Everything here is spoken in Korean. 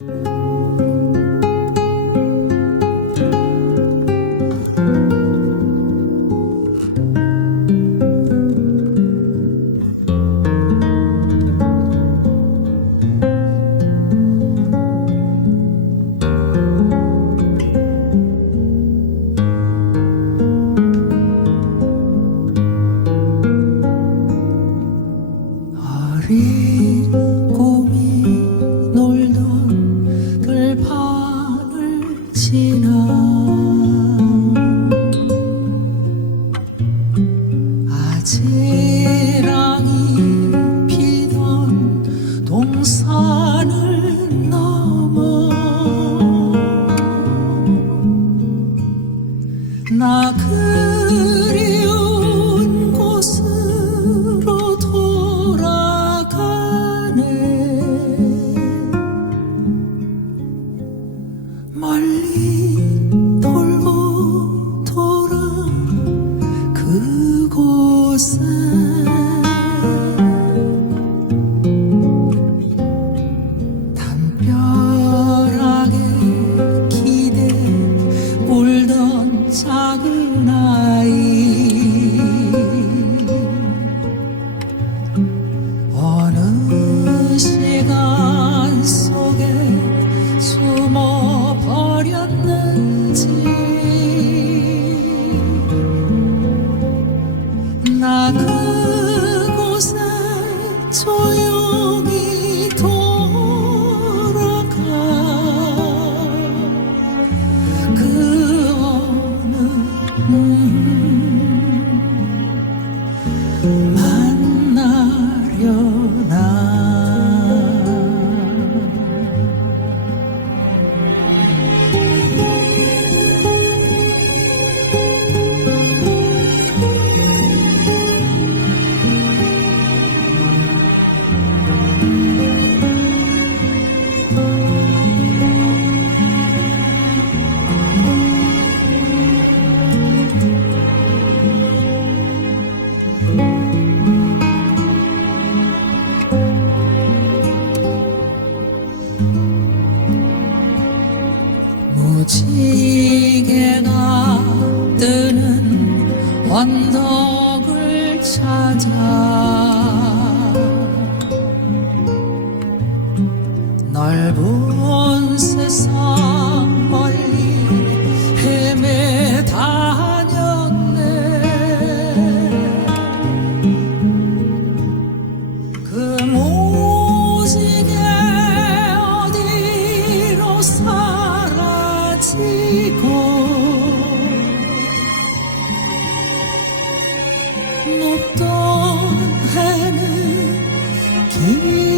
어 지나. 아지랑이 피던 동산을 넘어 나 그 그 나 그곳에 조용히 돌아가. 그 어느 음 언덕을 찾아. 넓은 세상 멀리 헤매 다녔네. 그 무지개 어디로 사라지고 높던 해는 기